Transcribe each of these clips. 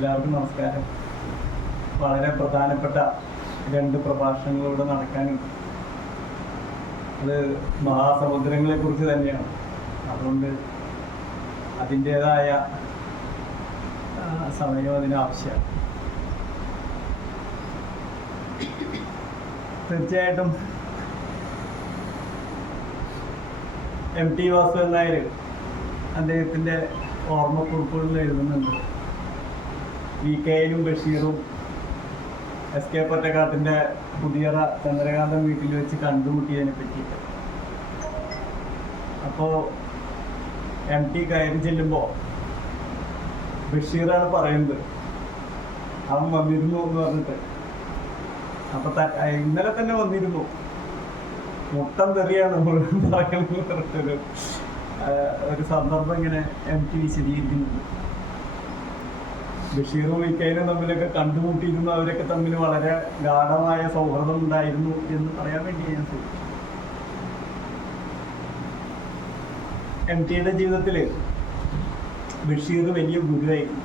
എല്ലാവർക്കും നമസ്കാരം. വളരെ പ്രധാനപ്പെട്ട 2 പ്രഭാഷണങ്ങളിലൂടെ നടക്കാനും അത് മഹാസമുദ്രങ്ങളെ കുറിച്ച് തന്നെയാണ്. അതുകൊണ്ട് അതിൻ്റേതായ സമയം അതിനാവശ്യമാണ്. തീർച്ചയായിട്ടും MT വാസുദേവൻ നായർ അദ്ദേഹത്തിൻ്റെ ഓർമ്മക്കുറിപ്പുകളിൽ എഴുതുന്നുണ്ട്, VK-യും ബഷീറും SK പൊറ്റക്കാട്ടിൻ്റെ പുതിയറ ചന്ദ്രകാന്തൻ വീട്ടിൽ വെച്ച് കണ്ടുമുട്ടിയതിനെ പറ്റിയിട്ട്. അപ്പോൾ MT കയറി ചെല്ലുമ്പോൾ ബഷീറാണ് പറയുന്നത്, അവൻ വന്നിരുന്നു എന്ന് പറഞ്ഞിട്ട്. അപ്പം ഇന്നലെ തന്നെ വന്നിരുന്നു, മുട്ടം തെറിയാണ് പറഞ്ഞിട്ടൊരു സന്ദർഭം ഇങ്ങനെ MT വിശദീകരിക്കുന്നുണ്ട്. ബഷീറും VK-യും തമ്മിലൊക്കെ കണ്ടുമുട്ടിയിരുന്നു, അവരൊക്കെ തമ്മിൽ വളരെ ഗാഢമായ സൗഹൃദം ഉണ്ടായിരുന്നു എന്ന് പറയാൻ വേണ്ടി ഞാൻ ചോദിച്ചു. MT-യുടെ ജീവിതത്തിൽ ബഷീർ വലിയ ഗുരുവായിരുന്നു.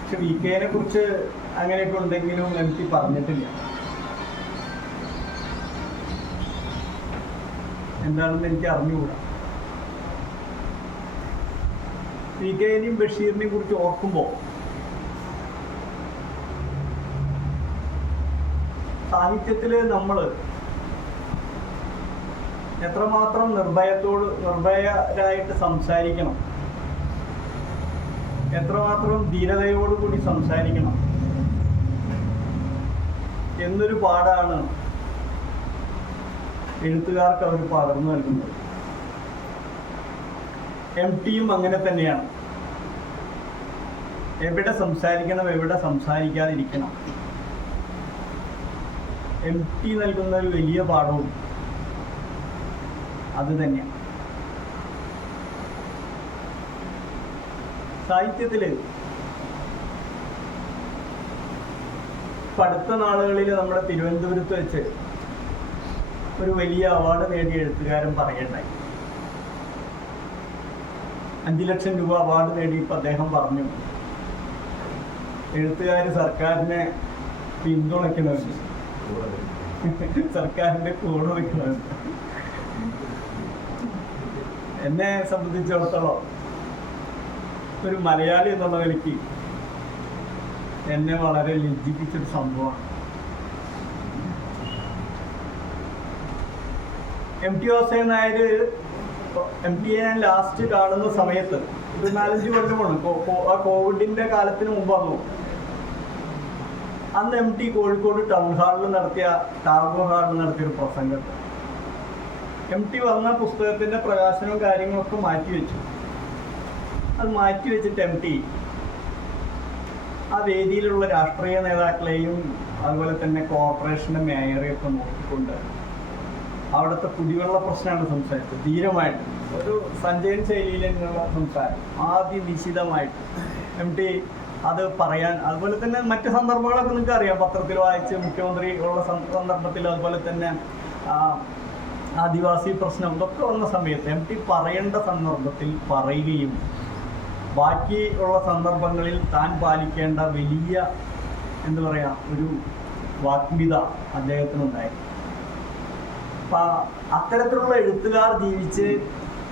പക്ഷെ VK-നെ കുറിച്ച് അങ്ങനെയൊക്കെ ഉണ്ടെങ്കിലും MT പറഞ്ഞിട്ടില്ല. എന്താണെന്ന് എനിക്ക് അറിഞ്ഞുകൂടാ. VK-നെയും ബഷീറിനെയും കുറിച്ച് ഓർക്കുമ്പോൾ സാഹിത്യത്തിൽ നമ്മൾ എത്രമാത്രം നിർഭയരായിട്ട് സംസാരിക്കണം, എത്രമാത്രം ധീരതയോടുകൂടി സംസാരിക്കണം എന്നൊരു പാഠാണ് എഴുത്തുകാർക്ക് അവർ പകർന്നു നൽകുന്നത്. MT-യും അങ്ങനെ തന്നെയാണ്. എവിടെ സംസാരിക്കണം, എവിടെ സംസാരിക്കാതിരിക്കണം, MT നൽകുന്ന ഒരു വലിയ പാഠവും അത് തന്നെയാണ്. സാഹിത്യത്തില് അടുത്ത നാളുകളിൽ നമ്മുടെ തിരുവനന്തപുരത്ത് വെച്ച് ഒരു വലിയ അവാർഡ് നേടിയ എഴുത്തുകാരൻ പറയണ്ടായി. 5 ലക്ഷം രൂപ അവാർഡ് നേടിയപ്പോൾ അദ്ദേഹം പറഞ്ഞു, എഴുത്തുകാർ സർക്കാരിനെ പിന്തുണയ്ക്കണമെന്ന്, സർക്കാരിൻ്റെ കൂടെ നിൽക്കണമെന്ന്. എന്നെ സംബന്ധിച്ചിടത്തോളം ഒരു മലയാളി എന്നുള്ള നിലയ്ക്ക് എന്നെ വളരെ ലജ്ജിപ്പിച്ചൊരു സംഭവമാണ്. MT വാസുദേവൻ നായർ MT-യെ ഞാൻ ലാസ്റ്റ് കാണുന്ന സമയത്ത് ഒരു 4-5 കൊല്ലമാണ്, ആ കോവിഡിന്റെ കാലത്തിന് മുമ്പായിരുന്നു. അന്ന് MT കോഴിക്കോട് ടൗൺ ഹാളിൽ ടാഗോർ ഹാളിൽ നടത്തിയൊരു പ്രസംഗം. MT വന്ന പുസ്തകത്തിന്റെ പ്രകാശനവും കാര്യങ്ങളൊക്കെ മാറ്റിവെച്ചു. അത് മാറ്റിവെച്ചിട്ട് MT ആ വേദിയിലുള്ള രാഷ്ട്രീയ നേതാക്കളെയും അതുപോലെ തന്നെ കോർപ്പറേഷന്റെ മേയറെയൊക്കെ നോക്കിക്കൊണ്ട് അവിടുത്തെ കുടിവെള്ള പ്രശ്നമാണ് സംസാരിച്ചത്. ധീരമായിട്ട് ഒരു സഞ്ജയൻ ശൈലിയിലുള്ള സംസാരം, ആദ്യം നിശിതമായിട്ട് MT അത് പറയാൻ. അതുപോലെ തന്നെ മറ്റ് സന്ദർഭങ്ങളൊക്കെ നിങ്ങൾക്ക് അറിയാം, പത്രത്തിൽ വായിച്ച് മുഖ്യമന്ത്രി ഉള്ള സന്ദർഭത്തിൽ, അതുപോലെ തന്നെ ആദിവാസി പ്രശ്നം ഇതൊക്കെ വന്ന സമയത്ത് MT പറയേണ്ട സന്ദർഭത്തിൽ പറയുകയും ബാക്കി ഉള്ള സന്ദർഭങ്ങളിൽ താൻ പാലിക്കേണ്ട വലിയ എന്താ പറയുക ഒരു വാഗ്മിത അദ്ദേഹത്തിനുണ്ടായി. അപ്പം അത്തരത്തിലുള്ള എഴുത്തുകാർ ജീവിച്ച്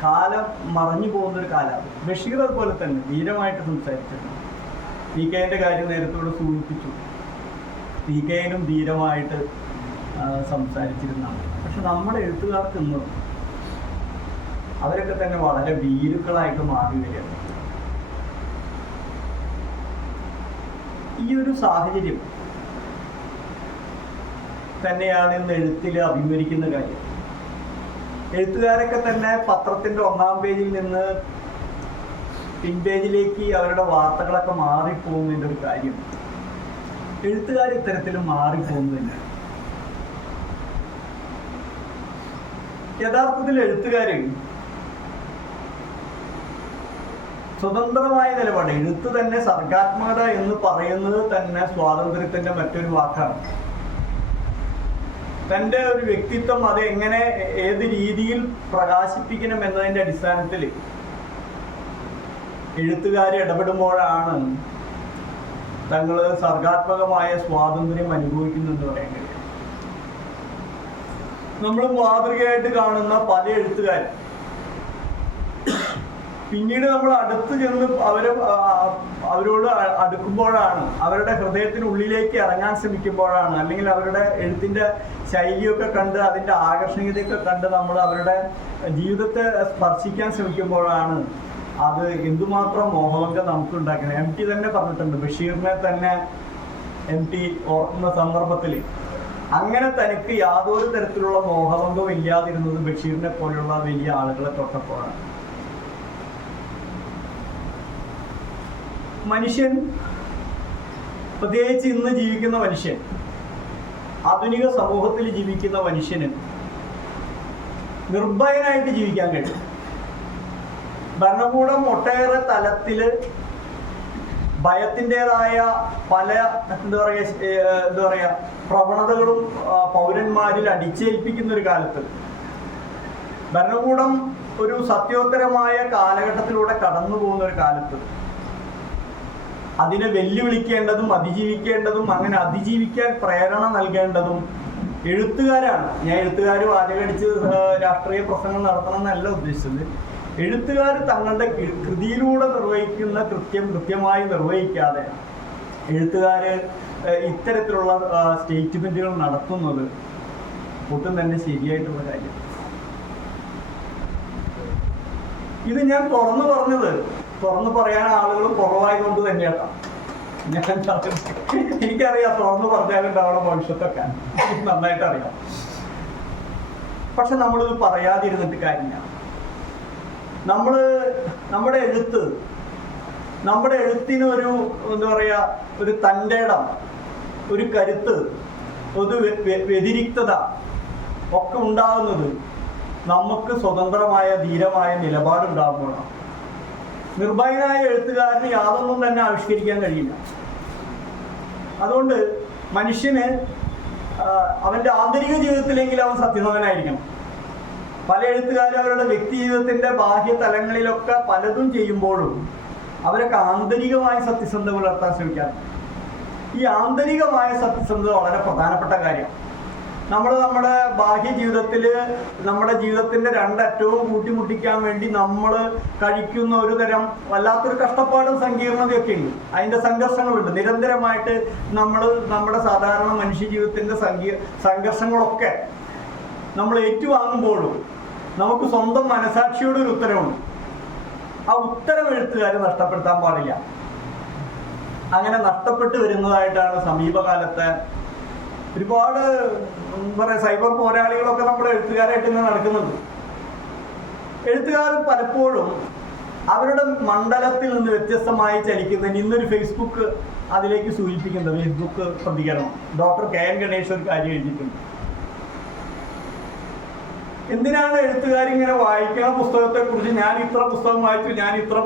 കാലം മറഞ്ഞു പോകുന്നൊരു കാലമാണ്. ബഷീർ അതുപോലെ തന്നെ ധീരമായിട്ട് സംസാരിച്ചിട്ടുണ്ട്. VK-ന്റെ കാര്യം നേരത്തോട് സൂചിപ്പിച്ചു, VK-നും ധീരമായിട്ട് സംസാരിച്ചിരുന്നതാണ്. പക്ഷെ നമ്മുടെ എഴുത്തുകാർക്ക് ഇന്ന് അവരൊക്കെ തന്നെ വളരെ ഭീരുക്കളായിട്ട് മാറി വരികയാണ്. ഈ ഒരു സാഹചര്യം തന്നെയാണ് ഇന്ന് എഴുത്തിൽ അഭിമുഖീകരിക്കുന്ന കാര്യം. എഴുത്തുകാരൊക്കെ തന്നെ പത്രത്തിന്റെ 1-ാം പേജിൽ നിന്ന് പിൻപേജിലേക്ക് അവരുടെ വാർത്തകളൊക്കെ മാറിപ്പോകുന്നതിൻ്റെ ഒരു കാര്യം. എഴുത്തുകാർ ഇത്തരത്തിലും മാറിപ്പോകുന്നില്ല. യഥാർത്ഥത്തിൽ എഴുത്തുകാർ സ്വതന്ത്രമായ നിലപാട്, എഴുത്ത് തന്നെ സർഗാത്മകത എന്ന് പറയുന്നത് തന്നെ സ്വാതന്ത്ര്യത്തിന്റെ മറ്റൊരു വാക്കാണ്. തൻ്റെ ഒരു വ്യക്തിത്വം അത് എങ്ങനെ ഏത് രീതിയിൽ പ്രകാശിപ്പിക്കണം എന്നതിൻ്റെ അടിസ്ഥാനത്തിൽ എഴുത്തുകാർ ഇടപെടുമ്പോഴാണ് തങ്ങൾ സർഗാത്മകമായ സ്വാതന്ത്ര്യം അനുഭവിക്കുന്നെന്ന് പറയാൻ കഴിയും. നമ്മൾ മാതൃകയായിട്ട് കാണുന്ന പല എഴുത്തുകാരും പിന്നീട് നമ്മൾ അടുത്ത് ചെന്ന് അവരോട് അടുക്കുമ്പോഴാണ്, അവരുടെ ഹൃദയത്തിനുള്ളിലേക്ക് ഇറങ്ങാൻ ശ്രമിക്കുമ്പോഴാണ്, അല്ലെങ്കിൽ അവരുടെ എഴുത്തിന്റെ ശൈലിയൊക്കെ കണ്ട് അതിന്റെ ആകർഷണീയതയൊക്കെ കണ്ട് നമ്മൾ അവരുടെ ജീവിതത്തെ സ്പർശിക്കാൻ ശ്രമിക്കുമ്പോഴാണ് അത് എന്തുമാത്രം മോഹഭംഗം നമുക്ക് ഉണ്ടാക്കുന്നത്. എം ടി തന്നെ പറഞ്ഞിട്ടുണ്ട്, ബഷീറിനെ തന്നെ എം ടി ഓർക്കുന്ന സന്ദർഭത്തിൽ അങ്ങനെ തനിക്ക് യാതൊരു തരത്തിലുള്ള മോഹഭംഗവും ഇല്ലാതിരുന്നത് ബഷീറിനെ പോലെയുള്ള വലിയ ആളുകളെ തൊട്ടപ്പോഴാണ്. മനുഷ്യൻ, പ്രത്യേകിച്ച് ഇന്ന് ജീവിക്കുന്ന മനുഷ്യൻ, ആധുനിക സമൂഹത്തിൽ ജീവിക്കുന്ന മനുഷ്യന് നിർഭയനായിട്ട് ജീവിക്കാൻ കഴിയും. ഭരണകൂടം ഒട്ടേറെ തലത്തില് ഭയത്തിൻ്റെതായ പല എന്താ പറയാ പ്രവണതകളും പൗരന്മാരിൽ അടിച്ചേൽപ്പിക്കുന്ന ഒരു കാലത്ത് ഭരണകൂടം ഒരു സത്യോത്തരമായ കാലഘട്ടത്തിലൂടെ കടന്നു പോകുന്ന ഒരു കാലത്ത് അതിനെ വെല്ലുവിളിക്കേണ്ടതും അതിജീവിക്കേണ്ടതും അങ്ങനെ അതിജീവിക്കാൻ പ്രേരണ നൽകേണ്ടതും എഴുത്തുകാരാണ്. ഞാൻ എഴുത്തുകാർ വാചകടിച്ച് രാഷ്ട്രീയ പ്രസംഗം നടത്തണം എന്നല്ല ഉദ്ദേശിച്ചത്. എഴുത്തുകാർ തങ്ങളുടെ കൃതിയിലൂടെ നിർവഹിക്കുന്ന കൃത്യമായി നിർവഹിക്കാതെ എഴുത്തുകാർ ഇത്തരത്തിലുള്ള സ്റ്റേറ്റ്മെന്റുകൾ നടത്തുന്നത് ഒട്ടും തന്നെ ശരിയായിട്ടുള്ള കാര്യം. ഇത് ഞാൻ തുറന്നു പറയാൻ ആളുകൾ കുറവായതുകൊണ്ട് തന്നെയാണ്. എനിക്കറിയാം തുറന്നു പറഞ്ഞാലുണ്ടാവണം ഭവിഷ്യത്തൊക്കെ, നന്നായിട്ട് അറിയാം. പക്ഷെ നമ്മളിത് പറയാതിരുന്നിട്ട് കാര്യമില്ല. നമ്മുടെ എഴുത്തിന് ഒരു എന്താ പറയാ, ഒരു തൻ്റെ ഇടം, ഒരു കരുത്ത്, ഒരു വ്യതിരിക്തത ഒക്കെ ഉണ്ടാകുന്നത് നമുക്ക് സ്വതന്ത്രമായ ധീരമായ നിലപാടുണ്ടാകുമ്പോഴാണ്. നിർഭയനായ എഴുത്തുകാരന് യാതൊന്നും തന്നെ ആവിഷ്കരിക്കാൻ കഴിയില്ല. അതുകൊണ്ട് മനുഷ്യന് അവന്റെ ആന്തരിക ജീവിതത്തിലെങ്കിലും അവൻ സത്യസന്ധനായിരിക്കണം. പല എഴുത്തുകാരും അവരുടെ വ്യക്തി ജീവിതത്തിന്റെ ബാഹ്യ തലങ്ങളിലൊക്കെ പലതും ചെയ്യുമ്പോഴും അവരൊക്കെ ആന്തരികമായ സത്യസന്ധത പുലർത്താൻ ശ്രമിക്കാറുണ്ട്. ഈ ആന്തരികമായ സത്യസന്ധത വളരെ പ്രധാനപ്പെട്ട കാര്യം. നമ്മുടെ ബാഹ്യ ജീവിതത്തിൽ നമ്മുടെ ജീവിതത്തിന്റെ രണ്ടറ്റവും കൂട്ടിമുട്ടിക്കാൻ വേണ്ടി നമ്മൾ കഴിക്കുന്ന ഒരു തരം വല്ലാത്തൊരു കഷ്ടപ്പാടും സങ്കീർണതയൊക്കെ ഉണ്ട്. അതിന്റെ സംഘർഷങ്ങളുണ്ട്. നിരന്തരമായിട്ട് നമ്മുടെ സാധാരണ മനുഷ്യ ജീവിതത്തിന്റെ സംഘർഷങ്ങളൊക്കെ നമ്മൾ ഏറ്റുവാങ്ങുമ്പോഴും നമുക്ക് സ്വന്തം മനസാക്ഷിയോട് ഒരു ഉത്തരവുണ്ട്. ആ ഉത്തരം എഴുത്തുകാർ നഷ്ടപ്പെടുത്താൻ പാടില്ല. അങ്ങനെ നഷ്ടപ്പെട്ടു വരുന്നതായിട്ടാണ് സമീപകാലത്തെ ഒരുപാട് എന്താ പറയുക സൈബർ പോരാളികളൊക്കെ നമ്മുടെ എഴുത്തുകാരായിട്ട് ഇങ്ങനെ നടക്കുന്നുണ്ട്. എഴുത്തുകാർ പലപ്പോഴും അവരുടെ മണ്ഡലത്തിൽ നിന്ന് വ്യത്യസ്തമായി ചലിക്കുന്നതിന് ഇന്നൊരു ഫേസ്ബുക്ക് അതിലേക്ക് സൂചിപ്പിക്കുന്നത് ഫേസ്ബുക്ക് പ്രതികരണം. ഡോക്ടർ KN ഗണേഷ് ഒരു കാര്യം എഴുതിയിട്ടുണ്ട്. എന്തിനാണ് എഴുത്തുകാരിങ്ങനെ വായിക്കുന്ന പുസ്തകത്തെ കുറിച്ച് ഞാൻ ഇത്ര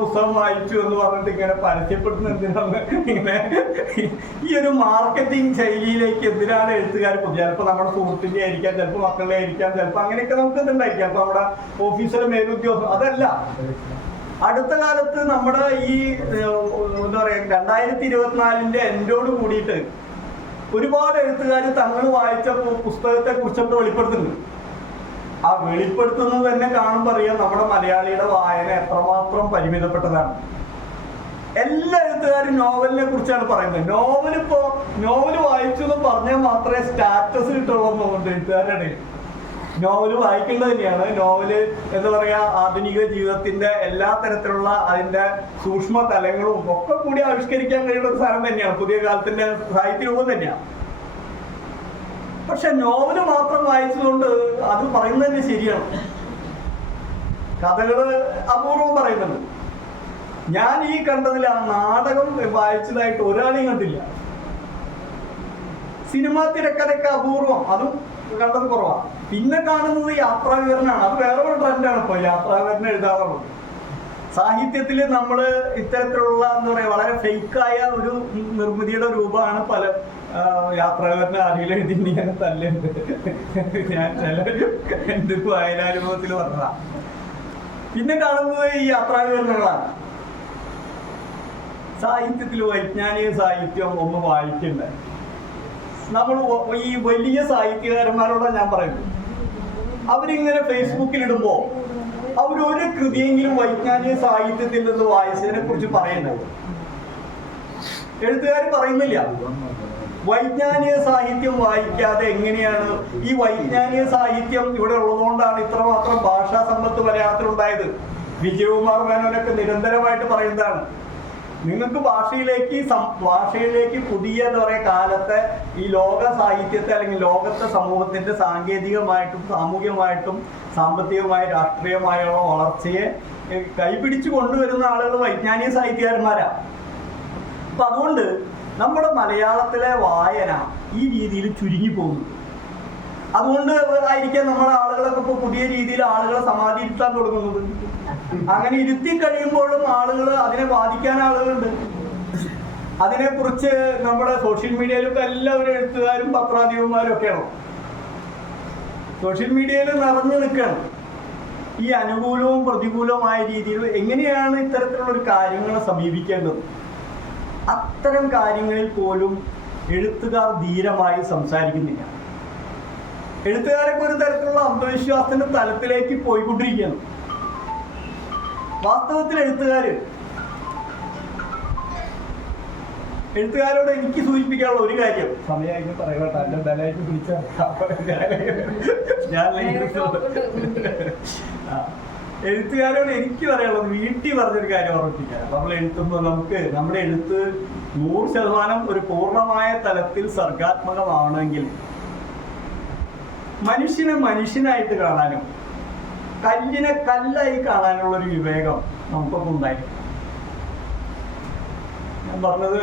പുസ്തകം വായിച്ചു എന്ന് പറഞ്ഞിട്ട് ഇങ്ങനെ പരസ്യപ്പെടുന്ന എന്തിനാണ്? ഇങ്ങനെ ഈ ഒരു മാർക്കറ്റിംഗ് ശൈലിയിലേക്ക് എന്തിനാണ് എഴുത്തുകാർ പുതിയ? ചിലപ്പോൾ നമ്മുടെ സുഹൃത്തിൻ്റെ ആയിരിക്കാം, ചിലപ്പോൾ മക്കളുടെ ആയിരിക്കാം, ചിലപ്പോൾ അങ്ങനെയൊക്കെ നമുക്ക് ഇതുണ്ടായിരിക്കാം. അപ്പൊ നമ്മുടെ ഓഫീസിലെ മേലുദ്യോഗം അതല്ല. അടുത്ത കാലത്ത് നമ്മുടെ ഈ എന്താ പറയാ 2024 എൻഡോട് കൂടിയിട്ട് ഒരുപാട് എഴുത്തുകാർ തങ്ങൾ വായിച്ച പുസ്തകത്തെ കുറിച്ചൊക്കെ വെളിപ്പെടുത്തുന്നുണ്ട്. ആ വെളിപ്പെടുത്തുന്നത് തന്നെ കാണുമ്പോൾ അറിയാം നമ്മുടെ മലയാളിയുടെ വായന എത്രമാത്രം പരിമിതപ്പെട്ടതാണ്. എല്ലാ എഴുത്തുകാരും നോവലിനെ കുറിച്ചാണ് പറയുന്നത്. നോവൽ വായിച്ചു എന്ന് പറഞ്ഞാൽ മാത്രമേ സ്റ്റാറ്റസ് കിട്ടുള്ളൂ എഴുത്തുകാരുടെ. നോവല് വായിക്കേണ്ടത് തന്നെയാണ്. നോവല് എന്താ പറയാ ആധുനിക ജീവിതത്തിന്റെ എല്ലാ തരത്തിലുള്ള അതിന്റെ സൂക്ഷ്മ തലങ്ങളും ഒക്കെ കൂടി ആവിഷ്കരിക്കാൻ കഴിയുന്ന ഒരു സാധനം തന്നെയാണ്. പുതിയ കാലത്തിന്റെ സാഹിത്യ രൂപം തന്നെയാണ്. പക്ഷെ നോവല് മാത്രം വായിച്ചതുകൊണ്ട് അത് പറയുന്നത് തന്നെ ശരിയാണ്. കഥകള് അപൂർവം പറയുന്നുണ്ട്. ഞാൻ ഈ കണ്ടതിൽ ആ നാടകം വായിച്ചതായിട്ട് ഒരാളെയും കണ്ടില്ല. സിനിമാ തിരക്കഥയൊക്കെ അപൂർവം, അതും കണ്ടത് കുറവാണ്. പിന്നെ കാണുന്നത് യാത്രാ വിവരണമാണ്. അത് വേറെ ഒരു ട്രെൻഡാണ് ഇപ്പോൾ യാത്രാ വിവരണം എഴുതാറുള്ളത്. സാഹിത്യത്തിൽ നമ്മൾ ഇത്തരത്തിലുള്ള എന്താ പറയുക വളരെ ഫേക്കായ ഒരു നിർമ്മിതിയുടെ രൂപമാണ് പല യാത്രാവിവരണം ആരെങ്കിലും എഴുതി ഞാൻ തല്ലുണ്ട്. ഞാൻ എൻ്റെ വായനാനുഭവത്തിൽ പറഞ്ഞതാണ്. പിന്നെ കാണുന്നത് ഈ യാത്രാവിവരണങ്ങളാണ്. സാഹിത്യത്തിൽ വൈജ്ഞാനിക സാഹിത്യം ഒന്ന് വായിക്കണ്ടേ? നമ്മൾ ഈ വലിയ സാഹിത്യകാരന്മാരോടാണ് ഞാൻ പറയുന്നത്. അവരിങ്ങനെ ഫേസ്ബുക്കിൽ ഇടുമ്പോ അവരൊരു കൃതിയെങ്കിലും വൈജ്ഞാനിക സാഹിത്യത്തിൽ നിന്ന് വായിച്ചതിനെ കുറിച്ച് പറയുന്നത്. എഴുത്തുകാർ പറയുന്നില്ല. വൈജ്ഞാനിക സാഹിത്യം വായിക്കാതെ എങ്ങനെയാണ് ഈ വൈജ്ഞാനിക സാഹിത്യം ഇവിടെ ഉള്ളതുകൊണ്ടാണ് ഇത്രമാത്രം ഭാഷാ സമ്പത്ത് മലയാളത്തിലുണ്ടായത്. വിജയകുമാർ മേനോനൊക്കെ നിരന്തരമായിട്ട് പറയുന്നതാണ്. നിങ്ങൾക്ക് ഭാഷയിലേക്ക് പുതിയ എന്താ പറയുക കാലത്തെ ഈ ലോക സാഹിത്യത്തെ അല്ലെങ്കിൽ ലോകത്തെ സമൂഹത്തിന്റെ സാങ്കേതികമായിട്ടും സാമൂഹികമായിട്ടും സാമ്പത്തികമായ രാഷ്ട്രീയമായുള്ള വളർച്ചയെ കൈപിടിച്ചു കൊണ്ടുവരുന്ന ആളുകൾ വൈജ്ഞാനിക സാഹിത്യകാരന്മാരാണ്. അപ്പൊ അതുകൊണ്ട് നമ്മുടെ മലയാളത്തിലെ വായന ഈ രീതിയിൽ ചുരുങ്ങി പോകുന്നു. അതുകൊണ്ട് ആയിരിക്കാം നമ്മുടെ ആളുകളൊക്കെ ഇപ്പോൾ പുതിയ രീതിയിൽ ആളുകളെ സമാധി ഇരുത്താൻ തുടങ്ങുന്നത്. അങ്ങനെ ഇരുത്തി കഴിയുമ്പോഴും ആളുകൾ അതിനെ ബാധിക്കാൻ ആളുകളുണ്ട്. അതിനെക്കുറിച്ച് നമ്മുടെ സോഷ്യൽ മീഡിയയിലൊക്കെ എല്ലാവരും എഴുത്തുകാരും പത്രാധിപന്മാരും ഒക്കെയാണ് സോഷ്യൽ മീഡിയയിൽ നിറഞ്ഞു നിൽക്കണം. ഈ അനുകൂലവും പ്രതികൂലവുമായ രീതിയിൽ എങ്ങനെയാണ് ഇത്തരത്തിലുള്ള ഒരു കാര്യങ്ങളെ സമീപിക്കേണ്ടത്, അത്തരം കാര്യങ്ങളിൽ പോലും എഴുത്തുകാർ ധീരമായി സംസാരിക്കുന്നില്ല. എഴുത്തുകാരൊക്കെ ഒരു തരത്തിലുള്ള അന്ധവിശ്വാസത്തിന്റെ തലത്തിലേക്ക് പോയിക്കൊണ്ടിരിക്കുകയാണ്. വാസ്തവത്തിൽ എഴുത്തുകാരോട് എനിക്ക് സൂചിപ്പിക്കാനുള്ള ഒരു കാര്യം, സമയമായിട്ട് പറയട്ടെ, എന്റെ ബലായിട്ട് പിടിച്ച ഞാൻ എഴുത്തുകാരോട് എനിക്ക് പറയാനുള്ളത് വീട്ടിൽ പറഞ്ഞൊരു കാര്യം ഓർമ്മിപ്പിക്കാം. നമ്മൾ എഴുതുമ്പോൾ നമ്മുടെ എഴുത്ത് 100% ഒരു പൂർണ്ണമായ തലത്തിൽ സർഗാത്മകമാണെങ്കിൽ മനുഷ്യനെ മനുഷ്യനായിട്ട് കാണാനും കല്ലിനെ കല്ലായി കാണാനുള്ള ഒരു വിവേകം നമുക്കൊക്കെ ഉണ്ടായിരിക്കും. ഞാൻ പറഞ്ഞത്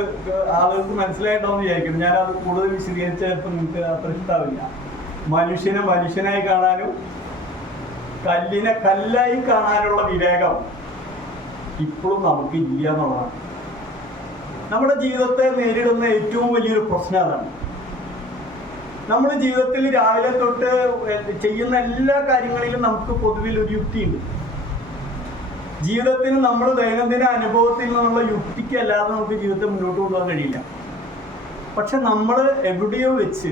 ആളുകൾക്ക് മനസ്സിലായിട്ടോന്ന് വിചാരിക്കുന്നു. ഞാനത് കൂടുതൽ വിശദീകരിച്ചപ്പോൾ നിങ്ങൾക്ക് അത്ര ഇഷ്ടാവില്ല. മനുഷ്യനെ മനുഷ്യനായി കാണാനും കല്ലിനെ കല്ലായി കാണാനുള്ള വിവേകം ഇപ്പോഴും നമുക്ക് ഇല്ല എന്നുള്ളതാണ്. നമ്മുടെ ജീവിതത്തെ നേരിടുന്ന ഏറ്റവും വലിയൊരു പ്രശ്നം അതാണ്. നമ്മുടെ ജീവിതത്തിൽ രാവിലെ തൊട്ട് ചെയ്യുന്ന എല്ലാ കാര്യങ്ങളിലും നമുക്ക് പൊതുവിൽ ഒരു യുക്തിയുണ്ട്. ജീവിതത്തിന് നമ്മൾ ദൈനംദിന അനുഭവത്തിൽ നിന്നുള്ള യുക്തിക്കല്ലാതെ നമുക്ക് ജീവിതത്തെ മുന്നോട്ട് കൊണ്ടുപോകാൻ കഴിയില്ല. പക്ഷെ നമ്മൾ എവിടെയോ വെച്ച്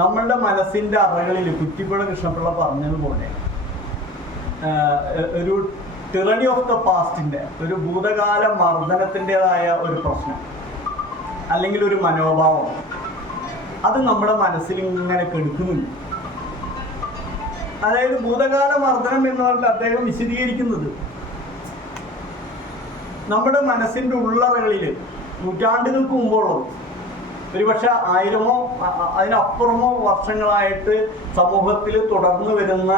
നമ്മളുടെ മനസ്സിന്റെ അറകളിൽ കുറ്റിപ്പുഴ കൃഷ്ണപിള്ള പറഞ്ഞതുപോലെ ഒരു ടിറണി ഓഫ് ദ പാസ്റ്റിന്റെ ഒരു ഭൂതകാല മർദ്ദനത്തിൻ്റെതായ ഒരു പ്രശ്നം അല്ലെങ്കിൽ ഒരു മനോഭാവം അത് നമ്മുടെ മനസ്സിൽ ഇങ്ങനെ കെടുക്കുന്നുണ്ട്. അതായത് ഭൂതകാല മർദ്ദനം എന്ന് പറഞ്ഞിട്ട് അദ്ദേഹം വിശദീകരിക്കുന്നത് നമ്മുടെ മനസ്സിന്റെ ഉള്ളറകളിൽ നൂറ്റാണ്ടുകൾക്ക് മുമ്പുള്ളത് ഒരുപക്ഷെ 1000-ഓ അതിനപ്പുറമോ വർഷങ്ങളായിട്ട് സമൂഹത്തിൽ തുടർന്നു വരുന്ന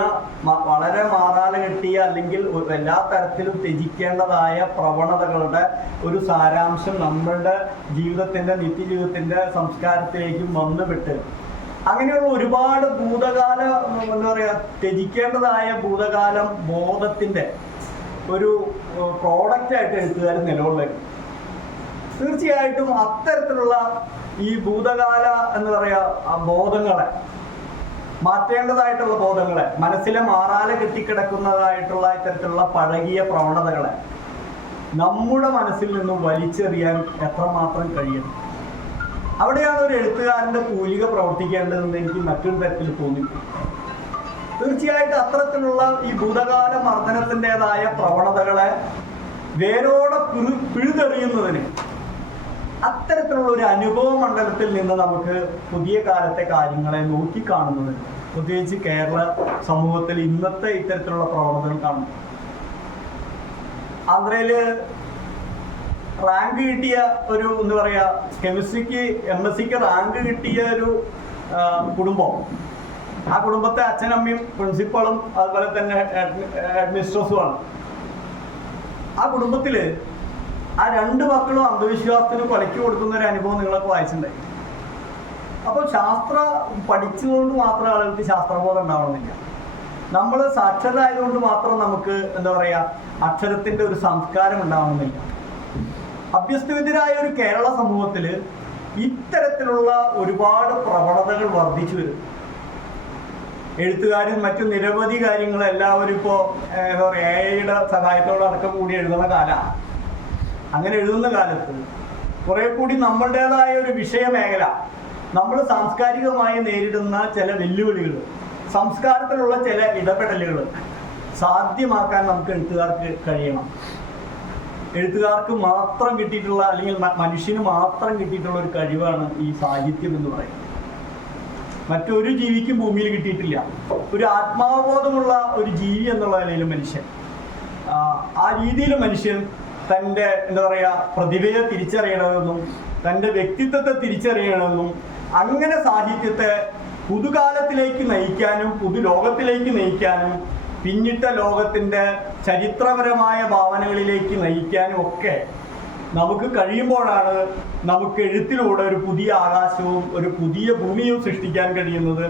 വളരെ മാറാല കെട്ടിയ അല്ലെങ്കിൽ എല്ലാ തരത്തിലും ത്യജിക്കേണ്ടതായ പ്രവണതകളുടെ ഒരു സാരാംശം നമ്മളുടെ ജീവിതത്തിന്റെ നിത്യജീവിതത്തിന്റെ സംസ്കാരത്തിലേക്കും വന്നുവിട്ട് അങ്ങനെയുള്ള ഒരുപാട് ഭൂതകാല എന്താ പറയുക ത്യജിക്കേണ്ടതായ ഭൂതകാലം ബോധത്തിന്റെ ഒരു പ്രോഡക്റ്റായിട്ട് എഴുത്തുകാർ നിലകൊള്ളുന്നു. തീർച്ചയായിട്ടും അത്തരത്തിലുള്ള ഈ ഭൂതകാല എന്ന് പറയാ ബോധങ്ങളെ മാറ്റേണ്ടതായിട്ടുള്ള ബോധങ്ങളെ മനസ്സിലെ മാറാല കെട്ടിക്കിടക്കുന്നതായിട്ടുള്ള ഇത്തരത്തിലുള്ള പഴകിയ പ്രവണതകളെ നമ്മുടെ മനസ്സിൽ നിന്നും വലിച്ചെറിയാൻ എത്രമാത്രം കഴിയണം. അവിടെയാണ് ഒരു എഴുത്തുകാരന്റെ തൂലിക പ്രവർത്തിക്കേണ്ടതെന്ന് എനിക്ക് മറ്റൊരു തരത്തിൽ തോന്നിയിട്ടുണ്ട്. തീർച്ചയായിട്ടും അത്തരത്തിലുള്ള ഈ ഭൂതകാല മർദ്ദനത്തിൻ്റെതായ പ്രവണതകളെ വേരോടെ പിഴുതെറിയുന്നതിന് അത്തരത്തിലുള്ള ഒരു അനുഭവ മണ്ഡലത്തിൽ നിന്ന് നമുക്ക് പുതിയ കാലത്തെ കാര്യങ്ങളെ നോക്കിക്കാണുന്നതിന് പ്രത്യേകിച്ച് കേരള സമൂഹത്തിൽ ഇന്നത്തെ ഇത്തരത്തിലുള്ള പ്രവണതകൾ കാണുന്നു. ആന്ധ്രയില് റാങ്ക് കിട്ടിയ ഒരു എന്താ പറയാ കെമിസ്ട്രിക്ക് MSc റാങ്ക് കിട്ടിയ ഒരു കുടുംബം, ആ കുടുംബത്തെ അച്ഛനമ്മയും പ്രിൻസിപ്പളും അതുപോലെ തന്നെ അഡ്മിനിസ്ട്രേറ്ററുമാണ്. ആ കുടുംബത്തില് ആ 2 മക്കളും അന്ധവിശ്വാസത്തിന് കൊലയ്ക്ക് കൊടുക്കുന്ന ഒരു അനുഭവം നിങ്ങളൊക്കെ വായിച്ചിട്ടുണ്ടായി. അപ്പോൾ ശാസ്ത്രം പഠിച്ചുകൊണ്ട് മാത്രം ആളുകൾക്ക് ശാസ്ത്രബോധം ഉണ്ടാവണമെന്നില്ല. നമ്മൾ സാക്ഷരരായതുകൊണ്ട് മാത്രം നമുക്ക് എന്താ പറയാ അക്ഷരത്തിന്റെ ഒരു സംസ്കാരം ഉണ്ടാവണമെന്നില്ല. അഭ്യസ്തവിദ്യരായ ഒരു കേരള സമൂഹത്തില് ഇത്തരത്തിലുള്ള ഒരുപാട് പ്രവണതകൾ വർദ്ധിച്ചു വരും. എഴുത്തുകാരും മറ്റു നിരവധി കാര്യങ്ങൾ എല്ലാവരും ഇപ്പോൾ എന്താ പറയുക AI യുടെ സഹായത്തോടെ അടക്കം കൂടി എഴുതുന്ന കാലമാണ്. അങ്ങനെ എഴുതുന്ന കാലത്ത് കുറെ കൂടി നമ്മളുടേതായ ഒരു വിഷയമേഖല, നമ്മൾ സാംസ്കാരികമായി നേരിടുന്ന ചില വെല്ലുവിളികൾ, സംസ്കാരത്തിലുള്ള ചില ഇടപെടലുകൾ സാധ്യമാക്കാൻ നമുക്ക് എഴുത്തുകാർക്ക് കഴിയണം. എഴുത്തുകാർക്ക് മാത്രം കിട്ടിയിട്ടുള്ള, അല്ലെങ്കിൽ മനുഷ്യന് മാത്രം കിട്ടിയിട്ടുള്ള ഒരു കഴിവാണ് ഈ സാഹിത്യം എന്ന് പറയുന്നത്. മറ്റൊരു ജീവിക്കും ഭൂമിയിൽ കിട്ടിയിട്ടില്ല. ഒരു ആത്മാവബോധമുള്ള ഒരു ജീവി എന്നുള്ള നിലയിൽ മനുഷ്യൻ, ആ രീതിയിൽ മനുഷ്യൻ തൻ്റെ എന്താ പറയുക പ്രതിഭയെ തിരിച്ചറിയണമെന്നും തൻ്റെ വ്യക്തിത്വത്തെ തിരിച്ചറിയണമെന്നും അങ്ങനെ സാഹിത്യത്തെ പുതുകാലത്തിലേക്ക് നയിക്കാനും പുതുലോകത്തിലേക്ക് നയിക്കാനും പിന്നിട്ട ലോകത്തിൻ്റെ ചരിത്രപരമായ ഭാവനകളിലേക്ക് നയിക്കാനും ഒക്കെ നമുക്ക് കഴിയുമ്പോഴാണ് നമുക്ക് എഴുത്തിലൂടെ ഒരു പുതിയ ആകാശവും ഒരു പുതിയ ഭൂമിയും സൃഷ്ടിക്കാൻ കഴിയുന്നത്.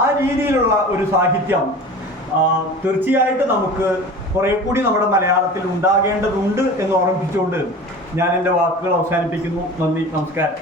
ആ രീതിയിലുള്ള ഒരു സാഹിത്യം തീർച്ചയായിട്ടും നമുക്ക് കുറെ കൂടി നമ്മുടെ മലയാളത്തിൽ ഉണ്ടാകേണ്ടതുണ്ട് എന്ന് ഓർമ്മിപ്പിച്ചുകൊണ്ട് ഞാൻ എൻ്റെ വാക്കുകൾ അവസാനിപ്പിക്കുന്നു. നന്ദി, നമസ്കാരം.